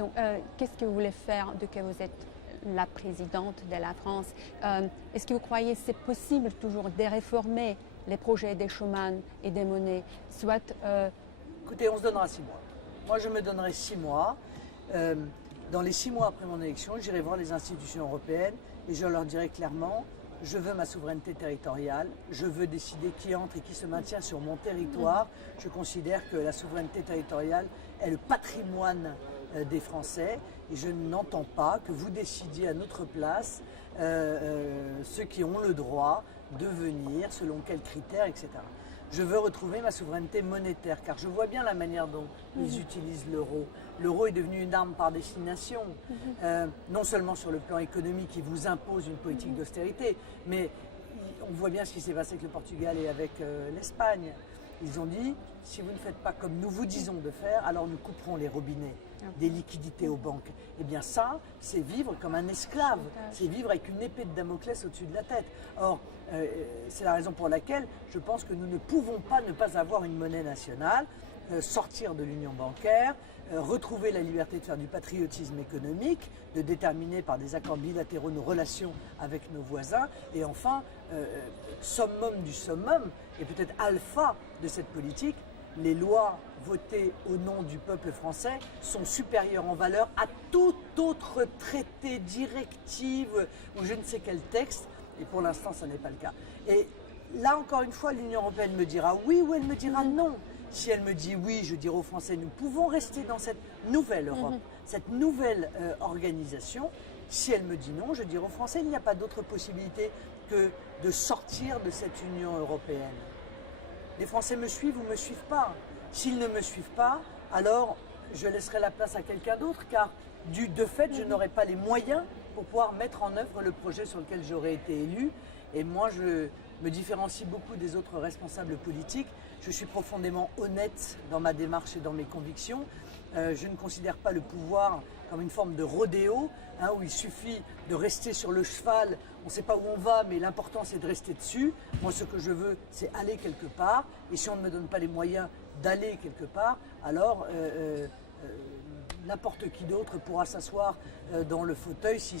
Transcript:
Donc, qu'est-ce que vous voulez faire de que vous êtes la présidente de la France? Est-ce que vous croyez que c'est possible toujours de réformer les projets des Schuman et des Monnet, soit Écoutez, on se donnera 6 mois. Moi, je me donnerai 6 mois. Dans les 6 mois après mon élection, j'irai voir les institutions européennes et je leur dirai clairement, je veux ma souveraineté territoriale, je veux décider qui entre et qui se maintient sur mon territoire. Je considère que la souveraineté territoriale est le patrimoine des Français et je n'entends pas que vous décidiez à notre place ceux qui ont le droit de venir, selon quels critères, etc. Je veux retrouver ma souveraineté monétaire, car je vois bien la manière dont ils utilisent l'euro. L'euro est devenu une arme par destination, non seulement sur le plan économique, qui vous impose une politique d'austérité, mais on voit bien ce qui s'est passé avec le Portugal et avec l'Espagne. Ils ont dit, si vous ne faites pas comme nous vous disons de faire, alors nous couperons les robinets des liquidités aux banques. Eh bien ça, c'est vivre comme un esclave, c'est vivre avec une épée de Damoclès au-dessus de la tête. Or, c'est la raison pour laquelle je pense que nous ne pouvons pas ne pas avoir une monnaie nationale, sortir de l'union bancaire, retrouver la liberté de faire du patriotisme économique, de déterminer par des accords bilatéraux nos relations avec nos voisins, et enfin, summum du summum, et peut-être alpha de cette politique, les lois votées au nom du peuple français sont supérieures en valeur à tout autre traité, directive ou je ne sais quel texte, et pour l'instant ça n'est pas le cas. Et là encore une fois, l'Union européenne me dira oui ou elle me dira non. Si elle me dit oui, je dirai aux Français, nous pouvons rester dans cette nouvelle Europe, cette nouvelle organisation. Si elle me dit non, je dirai aux Français, il n'y a pas d'autre possibilité que de sortir de cette Union européenne. Les Français me suivent ou ne me suivent pas. S'ils ne me suivent pas, alors je laisserai la place à quelqu'un d'autre, car de fait, je n'aurai pas les moyens pour pouvoir mettre en œuvre le projet sur lequel j'aurais été élu. Et moi, je me différencie beaucoup des autres responsables politiques. Je suis profondément honnête dans ma démarche et dans mes convictions. Je ne considère pas le pouvoir comme une forme de rodéo, où il suffit de rester sur le cheval, on ne sait pas où on va, mais l'important c'est de rester dessus. Moi, ce que je veux, c'est aller quelque part, et si on ne me donne pas les moyens d'aller quelque part, alors n'importe qui d'autre pourra s'asseoir dans le fauteuil si